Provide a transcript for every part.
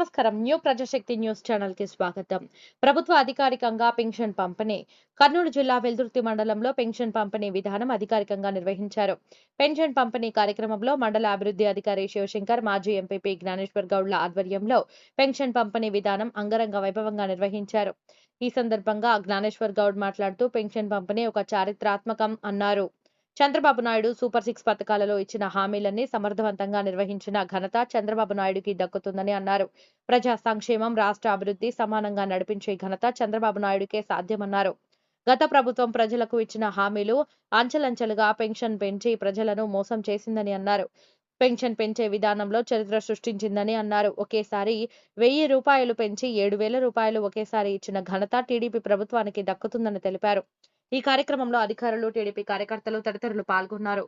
నమస్కారం. New Prajasakti news channel కి స్వాగతం. ప్రభుత్వ అధికారికంగా పెన్షన్ పంపిణీ. కర్నూలు జిల్లా వెల్దుర్తి మండలంలో పెన్షన్ పంపిణీ విధానం అధికారికంగా నిర్వహించారు. పెన్షన్ పంపిణీ కార్యక్రమంలో మండల అభివృద్ధి అధికారి శివశంకర్, మాజీ ఎంపీపీ జ్ఞానేశ్వర్ గౌడ్ల ఆధ్వర్యంలో పెన్షన్ పంపిణీ విధానం అంగరంగ వైభవంగా నిర్వహించారు. ఈ సందర్భంగా జ్ఞానేశ్వర్ గౌడ్ మాట్లాడుతూ పెన్షన్ పంపిణీ ఒక చారిత్రాత్మకం అన్నారు. చంద్రబాబు నాయుడు సూపర్ 6 పథకాలలో ఇచ్చిన హామీలన్నీ సమర్థవంతంగా నిర్వహించిన ఘనత చంద్రబాబు నాయుడుకి దక్కుతుందని అన్నారు. ప్రజా సంక్షేమం, రాష్ట్ర అభివృద్ధి సమానంగా నడిపించే ఘనత చంద్రబాబు నాయుడుకే సాధ్యమన్నారు. గత ప్రభుత్వం ప్రజలకు ఇచ్చిన హామీలు అంచెలంచెలుగా పెన్షన్ పెంచి ప్రజలను మోసం చేసిందని అన్నారు. పెన్షన్ పెంచే విధానంలో చరిత్ర సృష్టించిందని అన్నారు. ఒకేసారి 1000 రూపాయలు పెంచి 7000 రూపాయలు ఒకేసారి ఇచ్చిన ఘనత టీడీపీ ప్రభుత్వానికి దక్కుతుందని తెలిపారు. ఈ కార్యక్రమంలో అధికారులు, టీడీపీ కార్యకర్తలు తదితరులు పాల్గొన్నారు.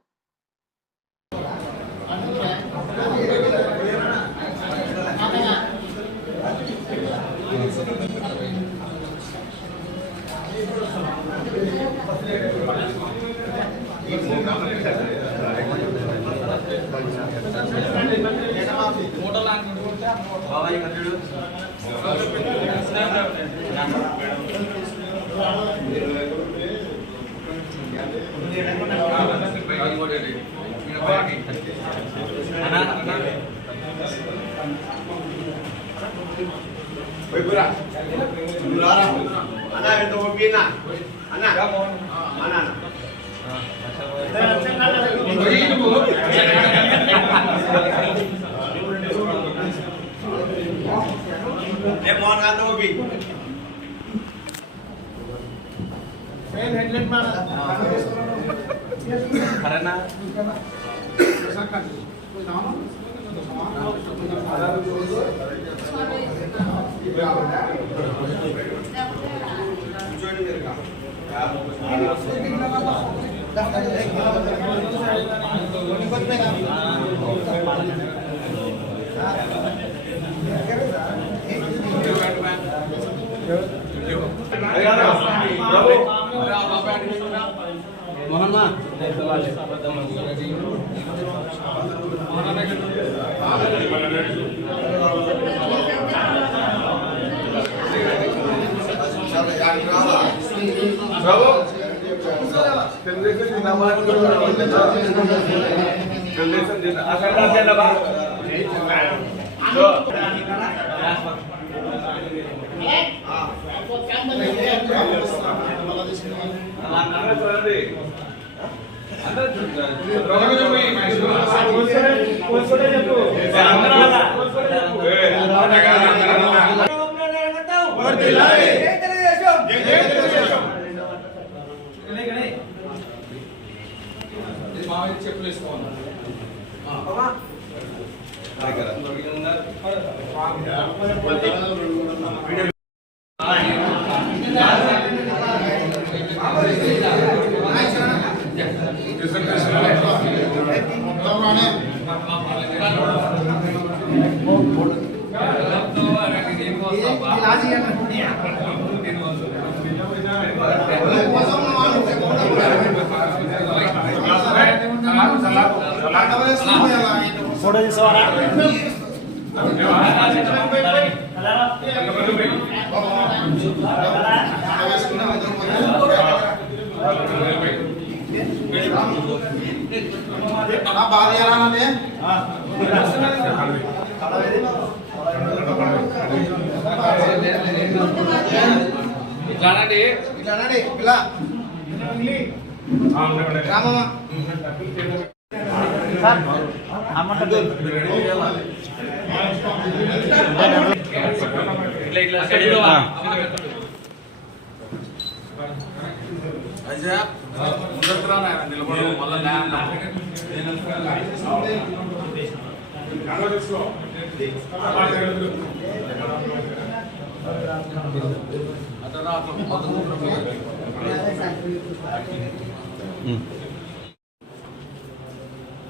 फोटो తీసుకోవాలా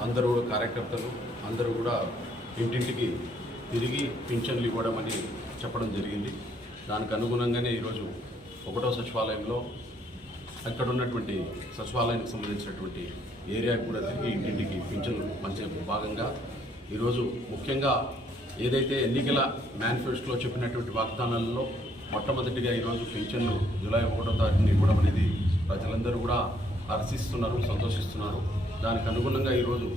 అందరూ కూడా కార్యకర్తలు అందరూ కూడా ఇంటింటికి తిరిగి పింఛన్లు ఇవ్వడం అని చెప్పడం జరిగింది. దానికి అనుగుణంగానే ఈరోజు 1వ సచివాలయంలో అక్కడ ఉన్నటువంటి సచివాలయానికి సంబంధించినటువంటి ఏరియాకి కూడా తిరిగి ఇంటింటికి పింఛన్లు పంచే భాగంగా ఈరోజు ముఖ్యంగా ఏదైతే ఎన్నికల మేనిఫెస్టోలో చెప్పినటువంటి వాగ్దానాలలో మొట్టమొదటిగా ఈరోజు పింఛన్లు జూలై 1వ తారీఖున ఇవ్వడం అనేది ప్రజలందరూ కూడా హర్షిస్తున్నారు, సంతోషిస్తున్నారు. దానికి అనుగుణంగా ఈరోజు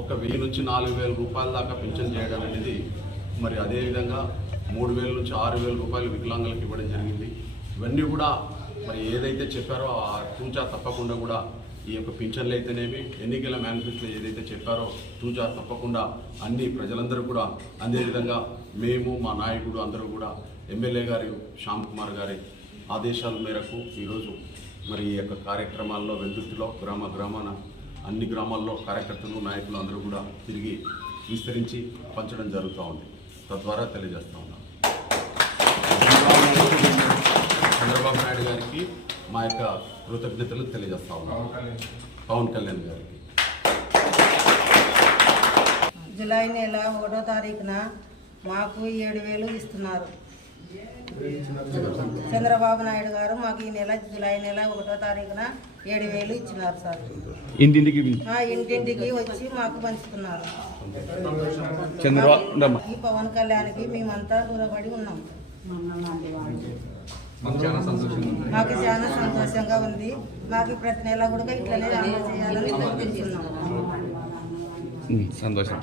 1,000 నుంచి 4,000 రూపాయల దాకా పింఛన్ చేయడం అనేది, మరి అదేవిధంగా 3,000 నుంచి 6,000 రూపాయలు వికలాంగులకు ఇవ్వడం జరిగింది. ఇవన్నీ కూడా మరి ఏదైతే చెప్పారో ఆ తూచా తప్పకుండా కూడా ఈ యొక్క పింఛన్లు అయితేనేమి ఎన్నికల మేనిఫెస్టోలో ఏదైతే చెప్పారో తూచా తప్పకుండా అన్ని ప్రజలందరూ కూడా అందే విధంగా మేము మా నాయకుడు అందరూ కూడా ఎమ్మెల్యే గారి శ్యామ్ కుమార్ గారి ఆదేశాల మేరకు ఈరోజు మరి ఈ యొక్క కార్యక్రమాల్లో వెల్దుర్తిలో గ్రామాన అన్ని గ్రామాల్లో కార్యకర్తలు నాయకులు అందరూ కూడా తిరిగి విస్తరించి పంచడం జరుగుతూ ఉంది. తద్వారా తెలియజేస్తూ ఉన్నాం. చంద్రబాబు నాయుడు గారికి మా యొక్క కృతజ్ఞతలు తెలియజేస్తా ఉన్నాం. పవన్ కళ్యాణ్ గారికి జూలై నెల 1వ తారీఖున మాకు 7,000 ఇస్తున్నారు. చంద్రబాబు నాయుడు గారు మాకు ఈ నెల జూలై నెల 1వ తారీఖున 7,000 ఇచ్చినారు సార్. ఇంటింటికి వచ్చి మాకు పంచుతున్నారు. ఈ పవన్ కళ్యాణ్కి మేమంతా దూరపడి ఉన్నాం. మాకు చాలా సంతోషంగా ఉంది. మాకు ప్రతి నెల కూడా ఇట్లనే అమలు చేయాలని కోరుకుంటున్నాం. సంతోషం.